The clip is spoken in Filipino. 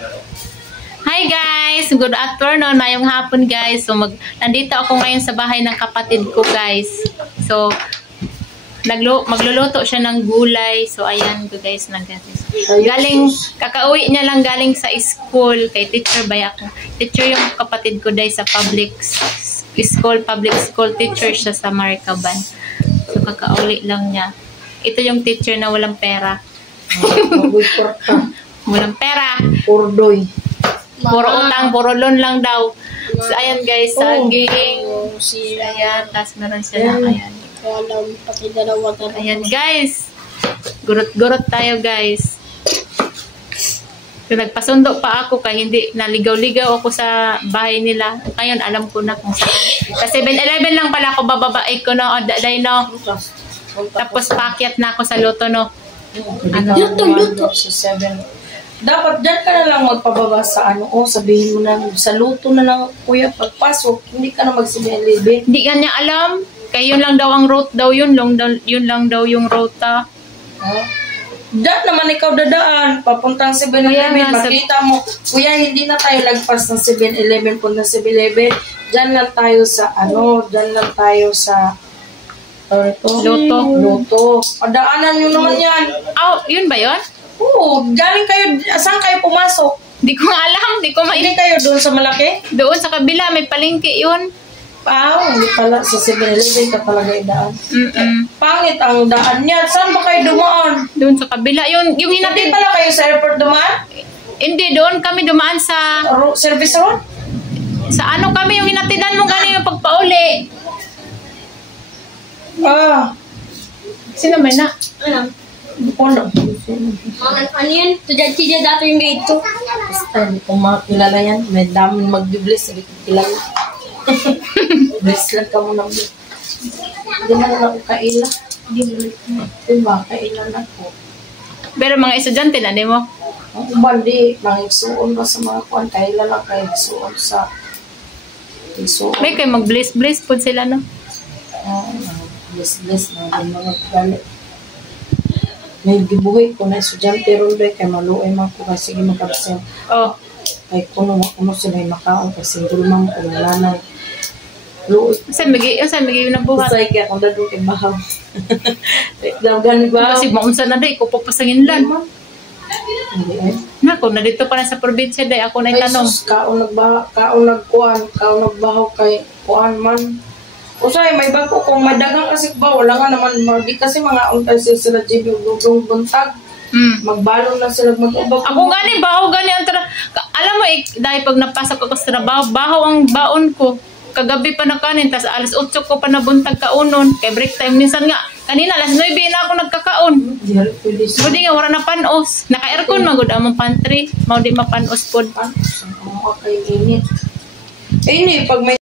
Hi guys! Good afternoon, mayong hapon guys. So nandito ako ngayon sa bahay ng kapatid ko guys. So magluluto siya ng gulay. So ayan guys, kakauwi niya lang galing sa school kay teacher ba ako. Teacher yung kapatid ko guys sa public school teacher siya sa Marikaban. So kakauwi lang niya. Ito yung teacher na walang pera. Walang pera. Urdoy. Puro utang, puro loan lang daw. So, ayan guys, saging. Ayan, tapos meron siya na, ayan. Ayan guys. Gurot-gurot tayo guys. So, nagpasundo pa ako kaya hindi naligaw-ligaw ako sa bahay nila. Ngayon, alam ko na kung saan. Sa 7-Eleven lang pala ako bababae ko no, daday no. Tapos paakyat na ako sa Luto no. Luto. Sa 7. Dapat dyan ka na lang magpababa sa sabihin mo na, sa Luto na lang, kuya, pagpasok, hindi ka na mag-7-Eleven. Hindi ka niya alam. Kaya yun lang daw ang route daw yun. Yun lang daw yung rota. Dyan naman ikaw dadaan, papuntang 7-Eleven, makita mo, kuya, hindi na tayo lagpas ng 7-Eleven, punta 7-Eleven, dyan lang tayo sa, Luto. Padaanan nyo naman yan. Oh, yun ba yun? Oo, galing kayo, saan kayo pumasok? Di ko nga alam, Hindi kayo doon sa malaki? Doon sa kabila, may palengke yun. Hindi pala, sa 7-Eleven ka talaga idaan. Pangit ang daan niya. Saan ba kayo dumaan? Doon sa kabila, yung hinatid. Hindi pala kayo sa airport dumaan? Hindi, doon kami dumaan sa... Service road? Sa kami, yung hinatidan mo galing yung pagpauli. Sino may na? Ano yun? Tudad-tudad dapat yung dito. Basta, hindi ko makilala yan. May dami mag-bless. Hindi ko kilala. Bless lang ka muna. Hindi na lang ako kaila. Diba, kailan ako. Pero mga estudyante na, di mo? Ang bandi, nangigsuon ba sa mga kuwan? Kaila lang kayo igsuon sa igsuon. May kayo mag-bless po sila, no? Bless na mga galit. May gibuhay ko na estudyante ron ba kay maluoy man ko kasi magkabsent. Kay kuno sila makaon kasi dulmang ko nanay. Luoy. Saan magi na buhat? Say kaya kung dadto kay bahaw. Dagan ba? Kasi maunsa na day ko papasangin lang. Hindi ay. Nako, na dito pa na sa probinsya day ako na itanong. Kaon nagbahaw kay kuan man. Usay, may bago kung madagang kasi ba, wala nga naman, di kasi mga untay sila JB gudong buntag. Magbalong na sila mag-ubag. Ako gani, baho gani ang alam mo, dahil pag napasok ako sa trabaho, baho ang baon ko. Kagabi pa na kanin, tas alas 8 ko pa nabuntag kaunon. Kay break time, minsan nga, kanina alas 9 na ako nagkakaon. Budi nga, wala na panos. Naka-aircon, magod among pantry. Mau di mapanos po. Okay, init. Ini, pag may